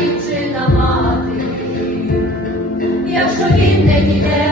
дівчина мати, якщо він не піде